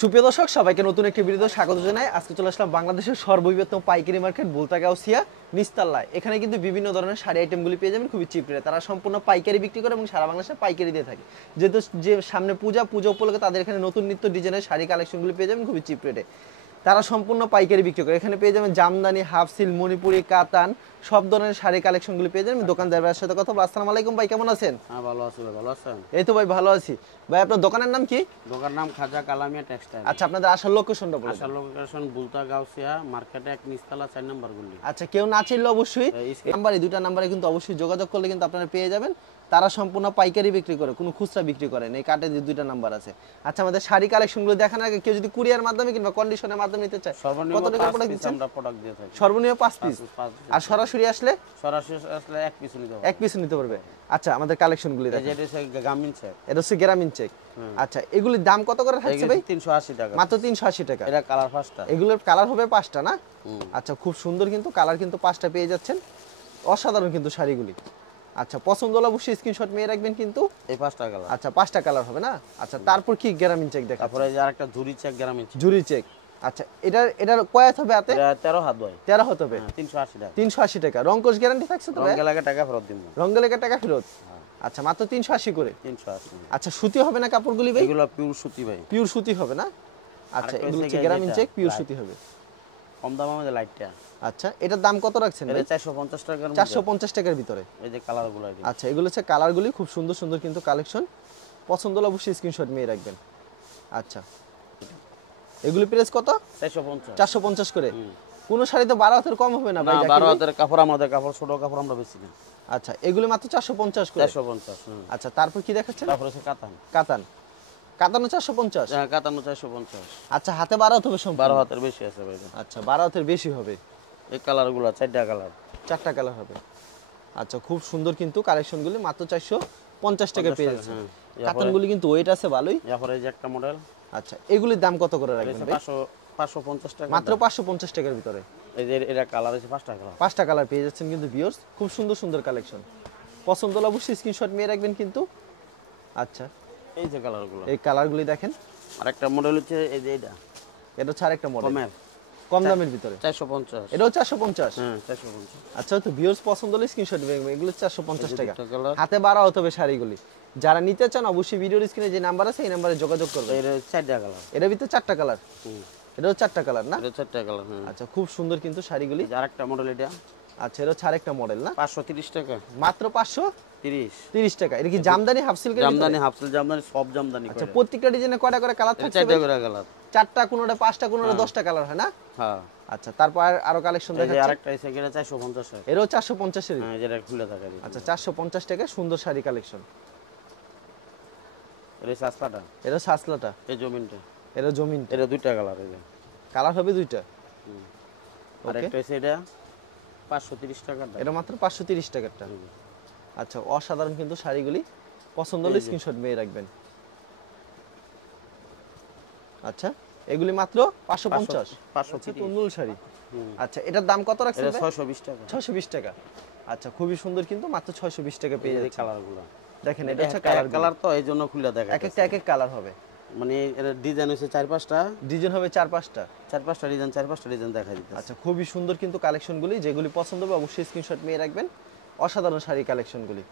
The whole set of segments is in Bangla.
সুপ্রিয় দর্শক সবাইকে নতুন একটি ভিডিওতে স্বাগত জানাই। আজকে চলে আসলাম বাংলাদেশের সর্ববৃহত্তম পাইকারি মার্কেট বুলতাগাউসিয়া নিস্তাল্লায়। এখানে কিন্তু বিভিন্ন ধরনের শাড়ি আইটেমগুলি পেয়ে যাবেন খুবই চিপ রেটে। তারা সম্পূর্ণ পাইকারি বিক্রি করে এবং সারা বাংলাদেশে পাইকারি দিয়ে থাকে। যেহেতু যে সামনে পূজা উপলক্ষে তাদের এখানে নতুন নিত্য ডিজাইনের শাড়ি কালেকশনগুলি পেয়ে যাবেন খুবই চিপ রেটে। তারা সম্পূর্ণ পাইকারি বিক্রি করে। এখানে পেয়ে যাবেন জামদানি, হাফ সিল, মণিপুরি, কাতান সব ধরনের শাড়ি কালেকশনগুলি পেয়ে যাবেন। দোকানদার ভাইয়ের সাথে কথা বলবো। আসসালামু আলাইকুম ভাই, কেমন আছেন? হ্যাঁ ভালো আছি ভাই, ভালো আছেন? এই তো ভাই ভালো আছি। ভাই আপনার দোকানের নাম কি? দোকানের নাম খাজা কালামিয়া টেক্সটাইল। আচ্ছা, আপনাদের আসার লোকেশনটা বলুন। আসার লোকেশন বুলতাগাউসিয়া মার্কেটে এক নিচতলা 4 নম্বর গলি। আচ্ছা, কেউ না চিনলে অবশ্যই নাম্বার, এই দুটো নাম্বারে কিন্তু অবশ্যই যোগাযোগ করলে কিন্তু আপনারা পেয়ে যাবেন। তারা সম্পূর্ণ পাইকারি বিক্রি করে, কোনো খুচরা বিক্রি করে না। এই কার্ডে যে দুইটা নাম্বার আছে। আচ্ছা, আমাদের শাড়ি কালেকশনগুলো দেখানোর আগে কেউ যদি কুরিয়ার মাধ্যমে কিংবা কন্ডিশনের মাধ্যমে নিতে চায় কত টাকা প্রোডাক্ট দিচ্ছেন? আমরা প্রোডাক্ট দিয়ে থাকি সর্বনিম্ন 5 পিস। আর সরাসরি আসলে এক পিস নিতে হবে। এক পিস নিতে পারবে। আচ্ছা, আমাদের কালেকশনগুলো দেখেন। এটা হচ্ছে গ্রামীণ চেক। এটা হচ্ছে গ্রামীণ চেক। আচ্ছা, এগুলির দাম কত করে থাকছে ভাই? 380 টাকা। মাত্র 380 টাকা। এটা কালার 5টা। এগুলোর কালার হবে 5টা না? আচ্ছা, খুব সুন্দর কিন্তু কালার কিন্তু 5টা পেয়ে যাচ্ছেন। অসাধারণ কিন্তু শাড়িগুলি। আচ্ছা, পছন্দ হলে অবশ্যই স্ক্রিনশট নিয়ে রাখবেন কিন্তু। এই 5টা কালার। আচ্ছা, 5টা কালার হবে না? আচ্ছা, তারপর কি গ্রামীণ চেক দেখা? তারপরে এই যে আরেকটা ঝুরি চেক গ্রামীণ চেক। ঝুরি চেক। আচ্ছা, এটার কয় হবে হাতে? এটা 13 হাত ভাই। 13 হতে হবে। 380 টাকা। 380 টাকা। রংকশ গ্যারান্টি থাকছে তো ভাই? রঙে লাগা টাকা ফেরত দিব। রঙে লাগা টাকা ফেরত। আচ্ছা, মাত্র 380 করে। 380। আচ্ছা, সুতি হবে না কাপড়গুলি ভাই? এগুলো পিওর সুতি ভাই। পিওর সুতি হবে না? আচ্ছা, এগুলো হচ্ছে গ্রামীণ চেক, পিওর সুতি হবে। কম দামের মধ্যে লাইটটা। আচ্ছা, এটার দাম কত রাখছেন ভাই? এটা 450 টাকার মধ্যে। 450 টাকার ভিতরে। এই যে কালারগুলো। আচ্ছা, এগুলো হচ্ছে কালারগুলি খুব সুন্দর সুন্দর কিন্তু কালেকশন। পছন্দ হলে অবশ্যই স্ক্রিনশট নিয়ে রাখবেন। আচ্ছা, এগুলি প্রাইস কত? 450। 450 করে। কোন শাড়িতে 12 হাতের কম হবে না ভাই? না, 12 হাতের কাপড় আমাদের কাপড়, ছোট কাপড় আমরা বেশি না। আচ্ছা, এগুলি মাত্র 450 করে। 450। আচ্ছা, তারপর কি দেখাচ্ছেন? তারপর আছে কাতান। কাতান। কাতানও 450। হ্যাঁ, কাতানও 450। আচ্ছা, হাতে 12 হাত হবে সম্পূর্ণ? 12 হাতের বেশি আছে ভাই। আচ্ছা, 12 হাতের বেশি হবে। এই কালারগুলো 4টা কালার। 4টা কালার হবে। আচ্ছা, খুব সুন্দর কিন্তু কালেকশনগুলি মাত্র 450 টাকা পেয়ে যাচ্ছেন। কাতানগুলি কিন্তু ওয়েট আছে ভালোই। এরপরে এই যে একটা মডেল। আচ্ছা, এগুলির দাম কত করে রাখবেন ভাই? 550 টাকা। মাত্র 550 টাকার ভিতরে। এই যে এটা কালার আছে 5টা কালার। 5টা কালার পেয়ে যাচ্ছেন কিন্তু ভিউয়ার্স। খুব সুন্দর সুন্দর কালেকশন। পছন্দ হলে অবশ্যই স্ক্রিনশট নিয়ে রাখবেন কিন্তু। আচ্ছা, এই যে কালারগুলো। এই কালারগুলি দেখেন। আরেকটা মডেল হচ্ছে এই যে এটা হচ্ছে আরেকটা মডেল কমের, কম দামের ভিতরে। 450। এটাও 450। হ্যাঁ, 450। আচ্ছা, তো ভিউয়ার্স পছন্দ হলে স্ক্রিনশট নেবেন। এগুলো 450 টাকা। কালার। হাতে 12 হতে হবে শাড়িগুলি। যারা নিতে চান অবশ্যই ভিডিওর স্ক্রিনে যে নাম্বার আছে এই নাম্বারে যোগাযোগ করবেন। এর 4টা কালার। এর ভিতরে 4টা কালার। এটাও 4টা কালার না? এটা 4টা কালার। হ্যাঁ। আচ্ছা, খুব সুন্দর কিন্তু শাড়িগুলি। এই যে আরেকটা মডেল এটা। আচ্ছা, এটা হচ্ছে আরেকটা মডেল না? 530 টাকা। মাত্র 530 30 টাকা। এটা কি জামদানি, হাফ সিল্কের? জামদানি, হাফসিল জামদানি, সব জামদানি। আচ্ছা, প্রত্যেকটা ডিজাইনে কয়টা করে কালার থাকছে? 4টা করে কালার। 4টা, কোনোটা 5টা, কোনোটা 10টা কালার হয় না? হ্যাঁ। আচ্ছা, তারপর আরো কালেকশন এই যে দেখাচ্ছি। আরেকটা আছে এটা 450 টাকা। এরও 450 এর। হ্যাঁ, যেটা খুলে থাকে। আচ্ছা, 450 টাকা সুন্দর শাড়ি কালেকশন। এটা সাসলাটা। এরও সাসলাটা। এই জমিনটা। এরও জমিন। এটা 2টা কালার। এই যে কালার হবে 2টা। আরেকটা আছে এটা 530 টাকা। এটা মাত্র 530 টাকারটা। আচ্ছা, অসাধারণ কিন্তু শাড়িগুলি। পছন্দ হলে স্ক্রিনশট নিয়ে রাখবেন। আচ্ছা, এগুলি মাত্র 550। 530 তন্দুল শাড়ি। আচ্ছা, এটার দাম কত রাখছেন? এটা 620 টাকা। 620 টাকা। আচ্ছা, খুবই সুন্দর কিন্তু মাত্র 620 টাকা পেয়ে এই যাচ্ছে। কালারগুলো দেখেন, এটা হচ্ছে কালার তো এইজন্য খুলে দেখা এক একটা এক এক কালার হবে। মানে এর ডিজাইন হচ্ছে 4-5টা। ডিজাইন হবে 4-5টা। 4-5টা ডিজাইন, 4-5টা ডিজাইন দেখা দিতেছে। আচ্ছা, খুবই সুন্দর কিন্তু কালেকশনগুলি। যেগুলি পছন্দ হবে অবশ্যই স্ক্রিনশট নিয়ে রাখবেন। অসাধারণ শাড়ি কালেকশনগুলি।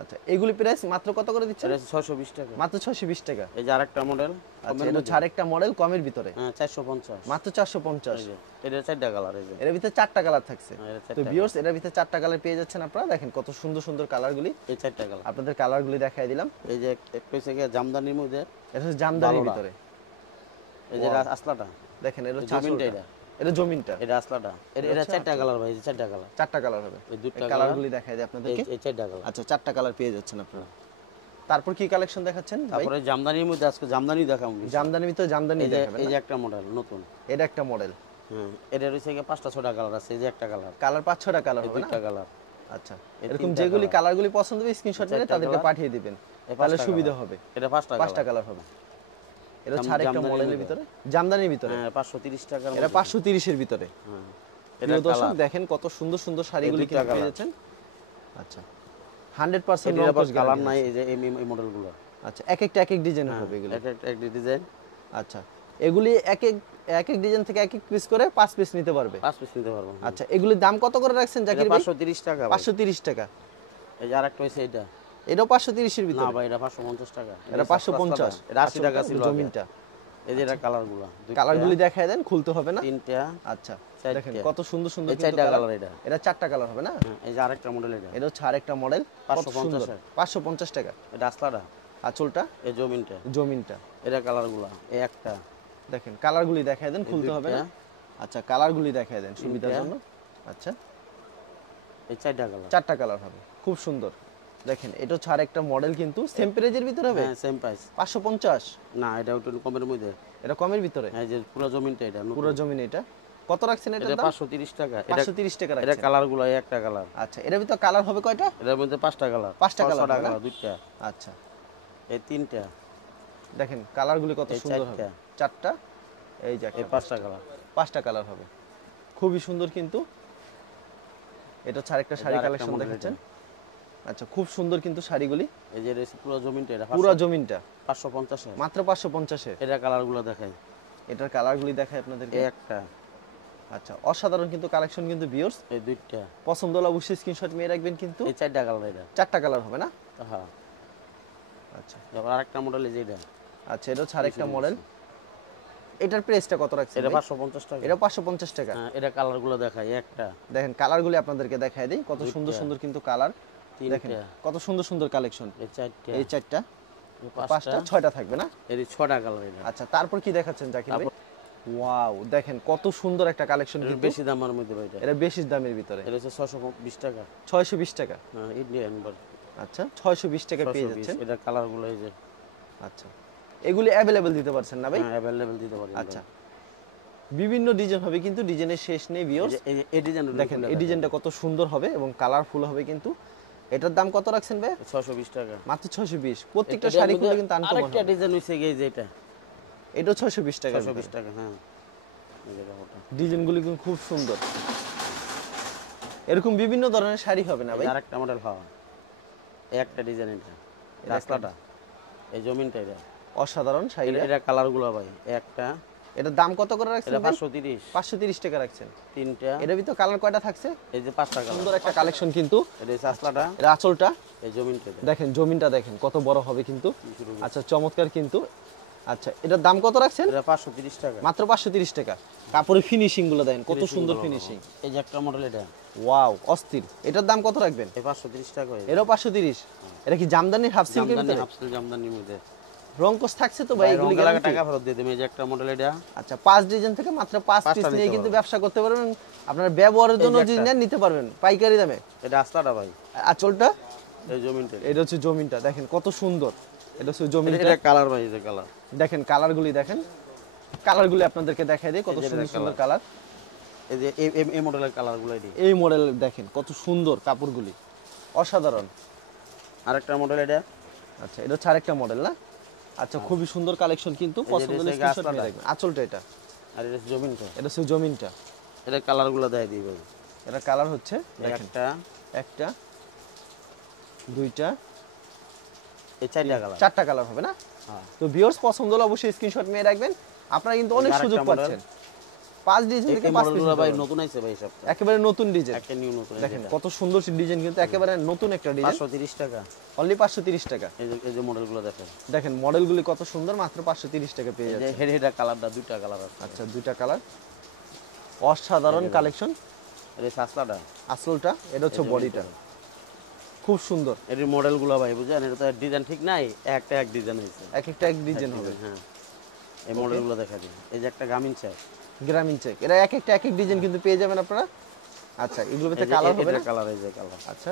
আচ্ছা, এগুলি প্রাইস মাত্র কত করে দিচ্ছেন? এটা 620 টাকা। মাত্র 620 টাকা। এই যে আরেকটা মডেল। আচ্ছা, এটা হচ্ছে আরেকটা মডেল কমের ভিতরে। হ্যাঁ, 450। মাত্র 450। এটা 4টা কালার। এই যে এর ভিতরে 4টা কালার থাকছে। এটা তো ভিউয়ার্স, এর ভিতরে 4টা কালার পেয়ে যাচ্ছেন আপনারা। দেখেন কত সুন্দর সুন্দর কালারগুলি। এই 4টা কালার। আপনাদের কালারগুলি দেখাই দিলাম। এই যে একটা হচ্ছে জামদানির মধ্যে। এটা হচ্ছে জামদানির ভিতরে। এই যে আসলাটা। দেখেন, এটা হচ্ছে জমিনটা। এটা জমিনটা। এটা আসলাটা। এটা 4টা কালার ভাই। এই যে 4টা কালার। 4টা কালার হবে। এই 2টা কালারগুলি দেখাই দিই আপনাদেরকে। এই 4টা কালার। আচ্ছা, 4টা কালার পেয়ে যাচ্ছেন আপনারা। তারপর কি কালেকশন দেখাচ্ছেন ভাই? তারপরে জামদানির মধ্যে আজকে জামদানি দেখাবো। জামদানির ভিতরে জামদানি দেখাবেন। এই যে একটা মডেল নতুন। এটা একটা মডেল। হ্যাঁ, এটা রয়েছে 5টা-6টা কালার আছে। এই যে একটা কালার। কালার 5-6টা কালার হবে না? 2টা কালার। আচ্ছা, এরকম যেগুলি কালারগুলি পছন্দ হবে স্ক্রিনশট নিয়ে তাদেরকে পাঠিয়ে দিবেন। তাহলে সুবিধা হবে। এটা 5টা কালার হবে। এটা ছাড় একটা মডেলের ভিতরে, জামদানির ভিতরে। হ্যাঁ, 530 টাকা। এটা 530 এর ভিতরে। হ্যাঁ, এটা দর্শক দেখেন কত সুন্দর সুন্দর শাড়িগুলি কিন্তু পেয়ে যাচ্ছেন। আচ্ছা, 100% এর আবার কালার নাই। এই যে এই মডেলগুলো। আচ্ছা, এক একটা এক এক ডিজাইন হবে এগুলো। এক একটা এক ডিজাইন। আচ্ছা, এগুলি এক এক এক এক ডিজাইন থেকে এক এক পিস করে 5 পিস নিতে পারবে। 5 পিস নিতে পারবো। আচ্ছা, এগুলির দাম কত করে রাখছেন এটা জাকির ভাই? 530 টাকা ভাই। 530 টাকা। এই যে আরেকটা হইছে এটা। এটাও 530 এর না ভিতরে? ভাই এটা 550 টাকা। এটা 550। এটা 80 টাকা ছিল আগে। জমিনটা। এই যে এটা কালারগুলো। কালারগুলি দেখায় দেন, খুলতে হবে না? তিনটা। আচ্ছা, চারটা। দেখেন কত সুন্দর সুন্দর এই কিন্তু 4টা কালার। কালার এটা। এটা 4টা কালার হবে না? হ্যাঁ, এই যে আরেকটা মডেল এটা। এটা হচ্ছে আরেকটা মডেল, কত 550 সুন্দর। এর। 550 টাকা। এটা আসলাটা। আঁচলটা, এই জমিনটা। জমিনটা। এটা কালারগুলো। এই একটা। দেখেন কালারগুলি দেখায় দেন, এই খুলতে হবে না? দুইটা। আচ্ছা, কালারগুলি দেখায় দেন সুবিধার তিনটা। জন্য। আচ্ছা, এই 4টা কালার। 4টা কালার হবে, খুব সুন্দর। দেখেন এটা হচ্ছে আরেকটা মডেল, কিন্তু সেম প্রাইজের ভিতরে হবে? হ্যাঁ সেম প্রাইস। 550। না এটা একটু কমের মধ্যে। এটা কমের ভিতরে? এই যে পুরো জমিনটা এটা নতুন। পুরো জমিন। এটা কত রাখছেন এটার এটা দাম? 530 টাকা। এটা 530 টাকা এটা রাখছেন। কালারগুলো এই একটা কালার। আচ্ছা, এর ভিতর কালার হবে কয়টা? এটার মধ্যে 5টা কালার। 5টা কালার 600 হবে না? টাকা দুইটা। আচ্ছা, এই তিনটা। দেখেন কালারগুলি কত এই সুন্দর হবে। 4টা, এই যে এই 5টা কালার। 5টা কালার হবে, খুবই সুন্দর কিন্তু। এটা হচ্ছে আরেকটা শাড়ি আরেকটা কালেকশন model দেখাচ্ছেন। আচ্ছা, খুব সুন্দর কিন্তু শাড়িগুলি। এই যে এটা হচ্ছে পুরো জমিনটা এটা পুরো জমিনটা 550 এর। মাত্র 550 এ। এটা কালারগুলো দেখাই। এটার কালারগুলি দেখায় আপনাদেরকে। এই একটা। আচ্ছা, অসাধারণ কিন্তু কালেকশন কিন্তু ভিউয়ার্স। এই দুইটা। পছন্দ হলে অবশ্যই স্ক্রিনশট নিয়ে রাখবেন কিন্তু। এই 4টা কালার এটা। 4টা কালার হবে না? হ্যাঁ। আচ্ছা এবার আরেকটা মডেল এই যে এটা। আচ্ছা, এটা হচ্ছে আরেকটা মডেল। এটার প্রাইসটা কত রাখছেন এটা ভাই? 550 টাকা। এটা 550 টাকা। হ্যাঁ এটা কালারগুলো দেখাই। একটা। দেখেন কালারগুলি আপনাদেরকে দেখায় দেই, কত সুন্দর সুন্দর কিন্তু কালার। দেখেন তিনটা। কত সুন্দর সুন্দর কালেকশন। এই 4টা। এই 4টা, এই 5টা, পাঁচটা। 6টা থাকবে না? এই 6টা কালার এটা। আচ্ছা, তারপর কি দেখাচ্ছেন জাকির ভাই? তারপর- ওয়াও, দেখেন কত সুন্দর একটা কালেকশন এটা কিন্তু। বেশি দামের মধ্যে ভাই এটা। এটা বেশি দামের ভিতরে। এটা হচ্ছে 620 টাকা। 620 টাকা। হ্যাঁ ইন্ডিয়ান বার। আচ্ছা, 620 টাকা পেয়ে 620 যাচ্ছেন। এটা কালারগুলো এই যে। আচ্ছা, এগুলি অ্যাভেলেবল দিতে পারছেন না ভাই? হ্যাঁ अवेलेबल দিতে পারি। আচ্ছা, বিভিন্ন ডিজাইন হবে কিন্তু, ডিজাইনের শেষ নেই ভিউয়ার্স। এই ডিজাইন দেখেন এই ডিজাইনটা কত সুন্দর হবে এবং কালারফুল হবে কিন্তু। এটার দাম কত রাখছেন ভাই? 620 টাকা। মাত্র 620। প্রত্যেকটা শাড়ি খুলে কিন্তু আনকমন আরেকটা হবে। ডিজাইন হইছে এই যে এটা। এটাও 620 টাকা। 620 টাকা হ্যাঁ। এই যে ওটা। ডিজাইনগুলো কিন্তু খুব সুন্দর। এরকম বিভিন্ন ধরনের শাড়ি হবে না ভাই? আরেকটা মডেল হওয়া। এই একটা ডিজাইন এটা। রাস্তাটা। এই জমিনটা এটা। অসাধারণ শাড়ি। এটা কালারগুলো ভাই। একটা। এটার দাম কত করে রাখছেন এটা ভাই? 530। 530 টাকা রাখছেন। তিনটা। এটার ভিতর কালার কয়টা থাকছে? এই যে 5টা কালার। সুন্দর একটা কালেকশন কিন্তু। এটা হচ্ছে আসলাটা। এটা আঁচলটা এই জমিনটা এটা। দেখেন, জমিনটা দেখেন কত বড় হবে কিন্তু। শুরু। আচ্ছা, চমৎকার কিন্তু। আচ্ছা, এটার দাম কত রাখছেন? এটা 530 টাকা। মাত্র 530 টাকা। কাপড়ের ফিনিশিং গুলো দেখেন কত সুন্দর ফিনিশিং। এই যে একটা মডেল এটা। ওয়াও, অস্থির। এটার দাম কত রাখবেন? এই 530 টাকা হয়ে। এরও 530। এটা কি জামদানির হাফ সিল্কের জামদানি ভিতরে? হাফসেল জামদানির মধ্যে। রংকস থাকছে তো ভাই? এগুলি রঙের গ্যারান্টি? টাকা ফেরত দিয়ে দেবে। এই যে একটা মডেল এটা। আচ্ছা, 5 ডিজাইন থেকে মাত্র 5 পিস পাঁচটা নিয়ে নিতে কিন্তু পারবেন। ব্যবসা করতে পারবেন। আপনার ব্যবহারের জন্য এই যে যদি একটা। নেন নিতে পারবেন পাইকারি দামে। এটা আসলাটা ভাই। আঁচলটা, এই জমিনটা। এটা হচ্ছে জমিনটা দেখেন কত সুন্দর। এটা হচ্ছে জমিনটা। এটা কালার ভাই। এই যে কালার। দেখেন কালারগুলি দেখেন। কালারগুলি আপনাদেরকে দেখাই দেই, কত এই যে সুন্দর এটা সুন্দর colour। কালার। এই যে এই মডেলের কালারগুলো এটি। এই মডেল দেখেন কত সুন্দর কাপড়গুলি, অসাধারণ। আরেকটা মডেল এটা। আচ্ছা, এটা হচ্ছে আরেকটা মডেল না? আচ্ছা, খুবই সুন্দর কালেকশন কিন্তু। যে পছন্দ হলে হচ্ছে স্ক্রিনশট নিয়ে গাছপালা। রাখবেন। আঁচলটা এটা, আর এটা হচ্ছে জমিনটা। এটা হচ্ছে জমিনটা। এটা কালারগুলো দেয় দিই ভাই। এটা কালার হচ্ছে এই দেখেন, একটা। একটা, দুইটা, এই 4টা কালার। 4টা কালার হবে না? হ্যাঁ। তো ভিউয়ার্স পছন্দ হলে অবশ্যই স্ক্রিনশট নিয়ে রাখবেন। আপনারা কিন্তু অনেক আরেকটা সুযোগ model। পাচ্ছেন। 5 ডিজাইন থেকে এই 5 পিস মডেলগুলো ভাই নতুন আইছে ভাই সব। একেবারে নতুন ডিজাইন। একটা নিউ নতুন। দেখেন কত সুন্দর ডিজাইন কিন্তু, একেবারে নতুন একটা ডিজাইন। 530 টাকা। অনলি 530 টাকা। এই যে মডেলগুলো দেখেন। দেখেন মডেলগুলি কত সুন্দর, মাত্র 530 টাকা পেয়ে এই যে যাচ্ছে। হেড কালারটা দুইটা কালার আছে। আচ্ছা, দুইটা কালার, অসাধারণ কালেকশন। এই যে সাসলাটা। আসলটা, এটা হচ্ছে বডিটা, খুব সুন্দর। এর মডেলগুলো ভাই বুঝেন, এটা তো ডিজাইন ঠিক নাই, একটা এক ডিজাইন হইছে। এক একটা এক ডিজাইন হবে। হ্যাঁ। এই মডেলগুলো দেখা দিই। এই যে একটা গামিন চাই। গ্রামীণ চেক, এটা এক একটা এক এক ডিজাইন কিন্তু পেয়ে যাবেন আপনারা। আচ্ছা, এগুলোর ভিতরে কালার হবে না? কালার এই যে কালার। আচ্ছা,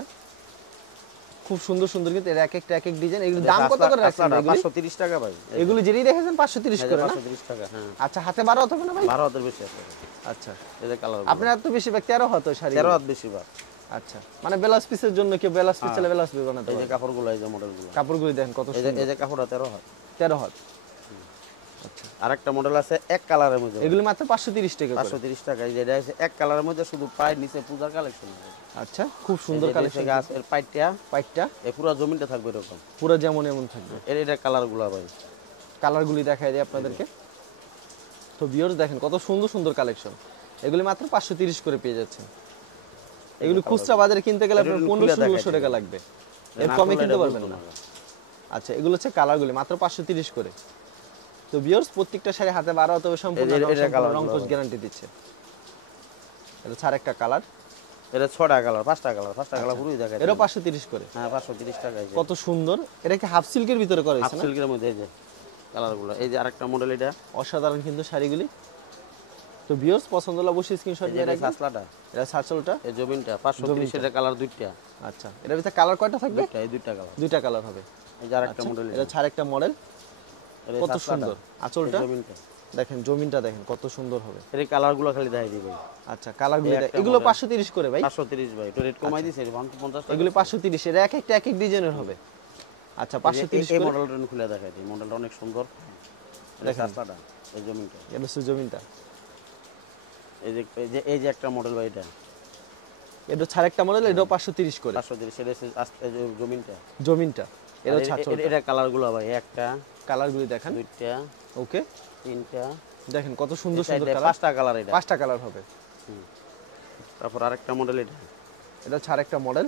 খুব সুন্দর সুন্দর কিন্তু এর এক একটা এক এক ডিজাইন। এগুলোর দাম কত করে রাখছেন এগুলি? 530 টাকা ভাই। এগুলো যেই দেখেছেন 530 করে না? 530 টাকা হ্যাঁ। আচ্ছা, হাতে 12 হবে না ভাই? 12 হাতের বেশি আছে। আচ্ছা, এই যে কালার। আপনার তো বেশি 13 হতো শাড়ি। 13 হাত বেশি বার। আচ্ছা, মানে ব্লাউজ পিসের জন্য কি ব্লাউজ পিস চলে ব্লাউজ পিস বানাতে এই যে হবে। কাপড়গুলো, এই যে মডেলগুলো। কাপড়গুলি দেখেন কত এই যে সুন্দর। কাপড়টা 13 হাত। 13 হাত। আচ্ছা, আরেকটা মডেল আছে এক কালারের মধ্যে। এগুলো মাত্র 530 টাকা করে। 530 টাকা। এই যে এটা আছে এক কালারের মধ্যে, শুধু পায়ের নিচে পূজার কালেকশন। আচ্ছা, খুব সুন্দর কালেকশন। গাছের পাইটটা পাইটটা এই পুরো জমিনটা থাকবে এরকম। পুরো যেমন এমন থাকবে। এটা কালারগুলো ভাই। কালারগুলি দেখাই দিই আপনাদেরকে। তো ভিউয়ার্স দেখেন কত সুন্দর সুন্দর কালেকশন, এগুলি মাত্র 530 করে পেয়ে যাচ্ছেন। এগুলি খুচরা বাজারে কিনতে গেলে আপনার 1500-1600 টাকা লাগবে, এর কমে কিনতে পারবেন না। আচ্ছা, এগুলো হচ্ছে কালারগুলি মাত্র 530 করে। তো ভিউয়ার্স প্রত্যেকটা শাড়ি হাতে 12 হতে হবে, সম্পূর্ণ রং কোচ গ্যারান্টি দিচ্ছে। এটা ছাড় একটা কালার, এটা 6টা কালার, 5টা কালার, 5টা কালার পুরোই দেখাই। এরও 530 করে। হ্যাঁ 530 টাকা। কত সুন্দর, এটা কি হাফ সিল্কের ভিতরে করা হাফ হয়েছে না? সিল্কের মধ্যে এই যে কালারগুলো, এই যে আরেকটা মডেল, এটা অসাধারণ কিন্তু শাড়িগুলি। তো ভিউয়ার্স পছন্দ হলে অবশ্যই স্ক্রিনশট নিয়ে রাখবেন। সাসলাটা, এটা সার্চলটা, এই জমিনটা 530 এর কালার দুইটা। আচ্ছা, এটার ভিতরে কালার কয়টা থাকবে? দুইটা, এই দুইটা কালার, দুইটা কালার হবে। এই যে আরেকটা মডেল, এটা ছাড় একটা মডেল, কত সুন্দর আঁচলটা, জমিনটা দেখেন জমিনটা দেখেন কত সুন্দর হবে। এর কালারগুলো খালি দেখাই দিই ভাই। আচ্ছা, কালারগুলো এগুলো 530 করে ভাই। 530 ভাই, তো রেট কমাই দিয়েছে 50 টাকা। এগুলো 530 এর এক একটা এক এক ডিজাইনের হবে। আচ্ছা 530 এই করে। মডেলটা খুলে দেখাই দিই, মডেলটা অনেক সুন্দর। দেখেন সাসলাটা, এই জমিনটা, এটা হচ্ছে জমিনটা, এই যে একটা মডেল ভাই, এটা এটা ছাড় একটা মডেল, এটাও 530 করে। 530, সেটা এই যে জমিনটা, জমিনটা এটাও ছাড়। এটা কালারগুলো ভাই, একটা কালারগুলো দেখেন, দুইটা, ওকে, তিনটা, দেখেন কত সুন্দর সুন্দর কালার, 5টা কালার, এটা 5টা কালার হবে। তারপর আরেকটা মডেল, এটা ছাড় একটা মডেল,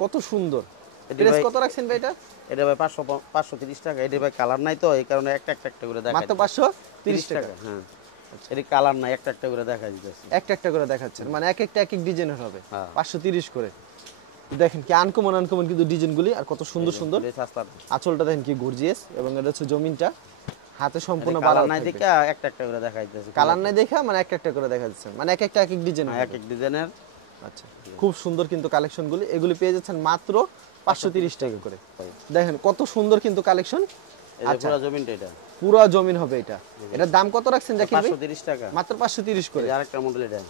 কত সুন্দর। এটা প্রাইস ভাই- কত রাখছেন ভাই এটা? এটা ভাই 530 টাকা। এটা ভাই কালার নাই তো, এই কারণে একটা একটা করে দেখাই। মাত্র 530 টাকা। হ্যাঁ, এটা কালার নাই, একটা একটা করে দেখাই দিতেছি। একটা একটা করে দেখাচ্ছেন, মানে এক একটা এক এক ডিজাইনের হবে। হ্যাঁ। 530 করে। দেখেন কি আনকমন আনকমন কিন্তু ডিজাইনগুলি, আর কত সুন্দর সুন্দর। এটা সাসলাটা, আঁচলটা দেখেন কি গর্জিয়াস, এবং এটা হচ্ছে জমিনটা হাতে সম্পূর্ণ কালার বাড়া নাই নাই দেখে একটা একটা করে দেখাই দিতেছি। কালার নাই দেখা, মানে একটা একটা করে দেখা যাচ্ছে, মানে এক একটা এক এক ডিজাইন। এক এক ডিজাইনের। আচ্ছা, খুব সুন্দর কিন্তু কালেকশনগুলি, এগুলি পেয়ে যাচ্ছেন মাত্র 530 টাকা করে। দেখেন কত সুন্দর কিন্তু কালেকশন। এই যে পুরো জমিনটা, এটা পুরো জমিন হবে এটা। এটার দাম কত রাখছেন জাকির ভাই? 530 টাকা। মাত্র 530 করে। এই আরেকটা মডেল, এটা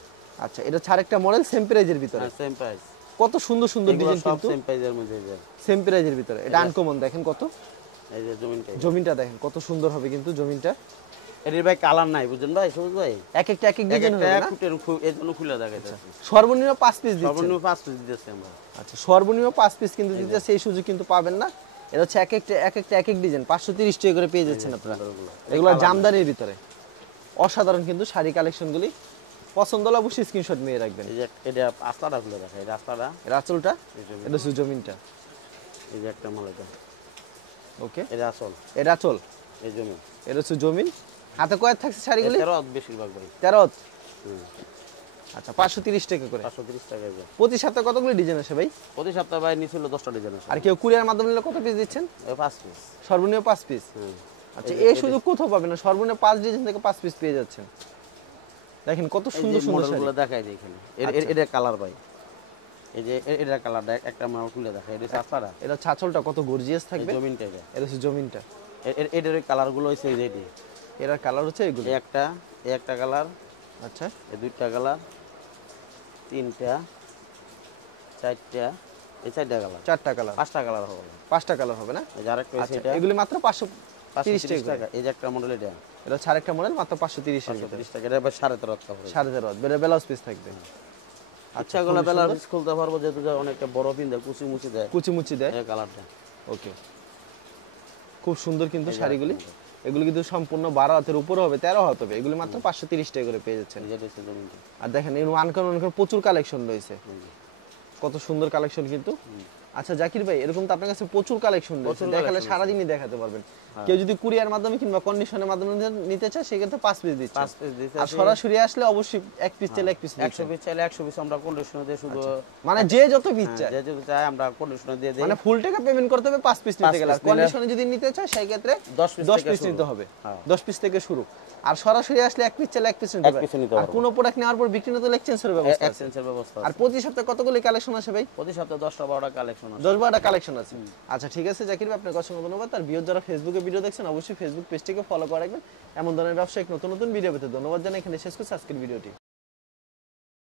আচ্ছা, এটা ছাড় একটা মডেল, সেম প্রাইজের ভিতরে। হ্যাঁ সেম প্রাইস। কত সুন্দর সুন্দর এগুলো ডিজাইন সব কিন্তু সেম প্রাইজের মধ্যে। এই যে সেম প্রাইজের ভিতরে, এটা আনকমন দেখেন কত। এই যে জমিনটা, জমিনটা দেখেন কত সুন্দর হবে কিন্তু জমিনটা। এর ভাই কালার নাই, বুঝছেন ভাই, সবুজ ভাই, এক একটা এক এক ডিজাইন হবে না? এর জন্য খুলে দেখাইতেছি। সর্বনিম্ন 5 পিস দিচ্ছেন। সর্বনিম্ন 5 পিস দিতেছি আমরা। আচ্ছা, সর্বনিম্ন 5 পিস কিন্তু দিতে, সেই সুযোগ কিন্তু পাবেন না। এটা হচ্ছে এক একটা এক এক ডিজাইন 530 টাকা করে পেয়ে যাচ্ছেন আপনারা। এগুলো জামদানির ভিতরে অসাধারণ কিন্তু শাড়ি কালেকশনগুলি। পছন্দ হলে অবশ্যই স্ক্রিনশট নিয়ে রাখবেন। এই যে এটা আসলাটা খুলে দেখাই, এটা আসলাটা, এর আঁচলটা, এই জমিন। এটা হচ্ছে জমিনটা, এই যে একটা মডেল, ওকে, এটা আসল, এর আঁচল, এই জমিন। এটা হচ্ছে জমিন। হাতে কয় থাকছে শাড়িগুলি? 13 বেশিরভাগ ভাই। 13। হুম, আচ্ছা, 530 টাকা করে। 530 টাকা। এই যে প্রতি সপ্তাহে কতগুলো ডিজাইন আসে ভাই? প্রতি সপ্তাহে ভাই নিছিল 10টা ডিজাইন আছে। আর কেউ কুরিয়ার মাধ্যমে নিলে কত পিস দিচ্ছেন? 5 পিস। সর্বনিম্ন 5 পিস। হুম, আচ্ছা, এই সুযোগ কোথাও পাবেন না, সর্বনিম্ন 5 ডিজাইন থেকে 5 পিস পেয়ে যাচ্ছেন। দেখেন কত সুন্দর সুন্দর শাড়ি। মডেলগুলো দেখাই দিই এখানে। এটা কালার ভাই, এই যে এটা কালার একটা মডেল খুলে দেখাই, এটা আসলাটা, এটা ছাছলটা কত গর্জিয়াস এই থাকবে। জমিনটা, এটা এটা হচ্ছে জমিনটা, এটার কালারগুলো হইছে এই যে এটি। এর কালার হচ্ছে এগুলো। এই একটা কালার, আচ্ছা, এই দুইটা কালার, তিনটা, চারটা, এই 4টা কালার, 4টা কালার, 5টা কালার হবে। 5টা কালার হবে না? এই যে আরেকটা হইছে আচ্ছা, এটা এগুলি মাত্র 530 530 টাকা। টাকা। এই যে একটা মডেল, এটা এটা ছাড় একটা মডেল, মাত্র 530 এর ভিতরে। 530 টাকা। এটা আবার 13.5 টাকা পড়ে। 13.5 বেরে ব্লাউজ পিস থাকবে। আচ্ছা, গুলো বেলা পিস খুলতে পারবো, যেহেতু অনেকটা বড় পিন দেয়, কুচি মুচি দেয়, কুচি মুচি দেয়। এই কালারটা। ওকে, খুব সুন্দর কিন্তু শাড়িগুলি। এগুলো কিন্তু সম্পূর্ণ 12 হাতের উপরে হবে, 13 হাত হবে। এগুলি মাত্র 530 টাকা করে পেয়ে যাচ্ছেন। যেটা হচ্ছে জমিনটা। আর দেখেন এর আনকমন প্রচুর কালেকশন রয়েছে, কত সুন্দর কালেকশন কিন্তু। আচ্ছা জাকির ভাই, এরকম তো আপনার কাছে প্রচুর কালেকশন রয়েছে, দেখালে সারাদিনই দেখাতে পারবেন। কেউ যদি কুরিয়ার মাধ্যমে কিংবা কন্ডিশনের মাধ্যমে নিতে চায়, সেক্ষেত্রে 5 পিস দিচ্ছে। 5 পিস দিতে আর সরাসরি আসলে অবশ্যই এক পিস চাইলে এক পিস 100 পিস চাইলে 100 পিস আমরা কন্ডিশনার দিয়ে শুধু, মানে যে যত পিস চায়, যে যদি চায় আমরা কন্ডিশনার দিয়ে দেই। মানে ফুল টাকা পেমেন্ট করতে হবে 5 পিস নিতে গেলে। আর পিস নিলে- কন্ডিশনে যদি নিতে চায়, সেই ক্ষেত্রে 10 পিস 10 থেকে পিস শুরু। নিতে হবে। হ্যাঁ। 10 পিস থেকে শুরু। আর সরাসরি আসলে এক পিস চাইলে এক পিস নিতে এক পিস নিতে হবে। আর পারবো। কোন প্রোডাক্ট নেওয়ার পর বিক্রি না হলে এক্সচেঞ্জের ব্যবস্থা আছে। এক্সচেঞ্জের ব্যবস্থা আর আছে। প্রতি সপ্তাহে কতগুলো কালেকশন আসে ভাই? প্রতি সপ্তাহে 10টা 12টা কালেকশন আছে। 10-12টা কালেকশন আছে। আচ্ছা ঠিক আছে জাকির ভাই, আপনাকে অসংখ্য ধন্যবাদ। আর ভিউয়ার যারা ফেসবুকে ভিডিও দেখছেন, অবশ্যই ফেসবুক পেজটিকে ফলো করে রাখবেন। এমন ধরনের ব্যবসায়িক নতুন নতুন ভিডিও পেতে ধন্যবাদ জানাই। এখানে শেষ করছি আজকের ভিডিওটি।